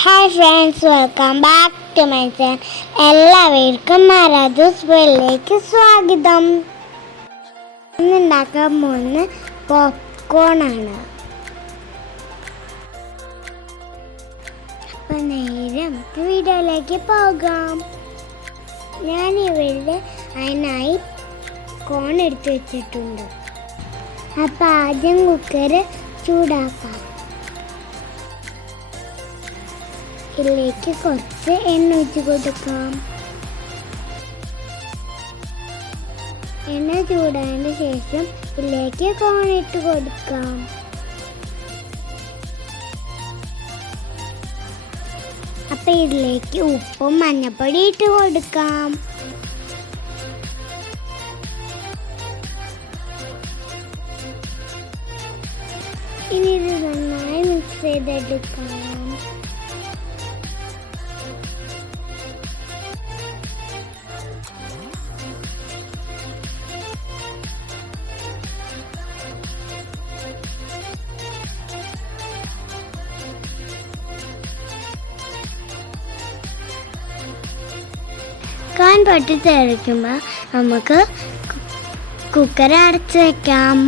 Hi friends, welcome back to my channel. എല്ലാവർക്കും മരാദൂസ് വേൾഡിലേക്ക് സ്വാഗതം. ഇന്നുണ്ടാക്കാൻ പോകുന്ന പോപ്കോൺ ആണ്. അപ്പം നേരെ നമുക്ക് വീഡിയോയിലേക്ക് പോകാം. ഞാനിവിടെ അതിനായി കോൺ എടുത്ത് വെച്ചിട്ടുണ്ട്. അപ്പം ആദ്യം കുക്കർ ചൂടാക്കാം. ഇതിലേക്ക് കുറച്ച് എണ്ണ ഒഴിച്ച് കൊടുക്കാം. എണ്ണ ചൂടായതിന് ശേഷം ഇതിലേക്ക് കോൺ ഇട്ട് കൊടുക്കാം. അപ്പം ഇതിലേക്ക് ഉപ്പും മഞ്ഞപ്പൊടി ഇട്ട് കൊടുക്കാം. ഇനി ഇത് നന്നായി മിക്സ് ചെയ്തെടുക്കാം. കോൺ പൊട്ടിത്തെറിക്കുമ്പോൾ നമുക്ക് കുക്കർ അടച്ച് വെക്കാം.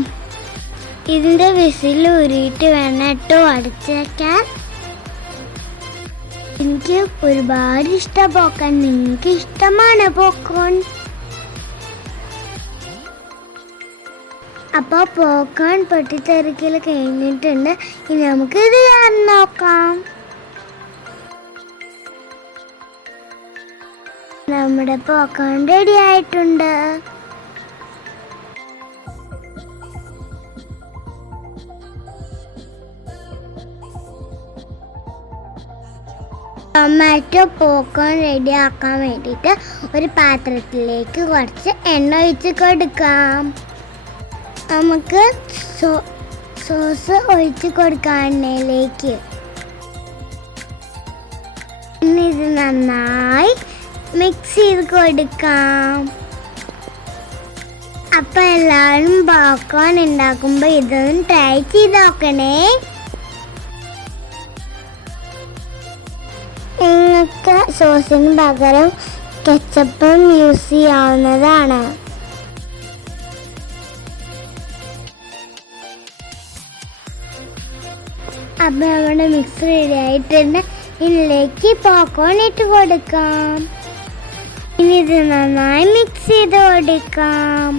ഇതിൻ്റെ വിസിൽ ഊരിയിട്ട് വേണം കേട്ടോ അടച്ച് വെക്കാൻ. എനിക്ക് ഒരുപാട് ഇഷ്ടം പോപ്കോൺ. നിങ്ങൾക്ക് ഇഷ്ടമാണ് പോപ്കോൺ? അപ്പോൾ പോപ്കോൺ പൊട്ടിത്തെറിക്കൽ കഴിഞ്ഞിട്ടുണ്ട്. ഇനി നമുക്ക് ഇത് നോക്കാം. നമ്മുടെ പോപ്കോൺ റെഡി ആയിട്ടുണ്ട്. ടൊമാറ്റോ പോപ്കോൺ റെഡി ആക്കാൻ വേണ്ടിയിട്ട് ഒരു പാത്രത്തിലേക്ക് കുറച്ച് എണ്ണ ഒഴിച്ച് കൊടുക്കാം. നമുക്ക് സോസ് ഒഴിച്ച് കൊടുക്കാം എണ്ണയിലേക്ക്. ഇനി ഇത് നന്നായി മിക്സ് ചെയ്ത് കൊടുക്കാം. അപ്പം എല്ലാവരും പോപ്കോൺ ഉണ്ടാക്കുമ്പോൾ ഇതൊന്ന് ട്രൈ ചെയ്ത് നോക്കണേ. നിങ്ങൾക്ക് സോസിന് പകരം കെച്ചപ്പും യൂസ് ചെയ്യാവുന്നതാണ്. അപ്പം നമ്മുടെ മിക്സ് റെഡി ആയിട്ടുണ്ട്. ഇതിലേക്ക് പോപ്കോൺ ഇട്ട് കൊടുക്കാം. ഇനി ഇത് നന്നായി മിക്സ് ചെയ്ത് കൊടുക്കാം.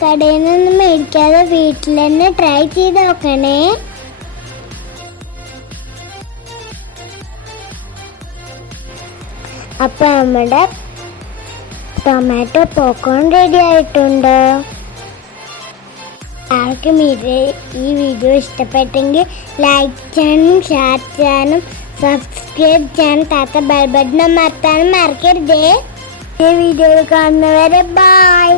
കടയിൽ നിന്ന് മേടിക്കാതെ വീട്ടിൽ തന്നെ ട്രൈ ചെയ്ത് നോക്കണേ. അപ്പം നമ്മുടെ ടൊമാറ്റോ പോപ്കോൺ റെഡി ആയിട്ടുണ്ട്. ആർക്കും ഈ വീഡിയോ ഇഷ്ടപ്പെട്ടെങ്കിൽ ലൈക്ക് ചെയ്യാനും ഷെയർ ചെയ്യാനും സബ്സ്ക്രൈബ് ചെയ്യാനും താത്ത ബെൽ ബട്ടൺ അമർത്താനും മറക്കരുതേ. ഈ വീഡിയോ കാണുന്നവരെ ബൈ.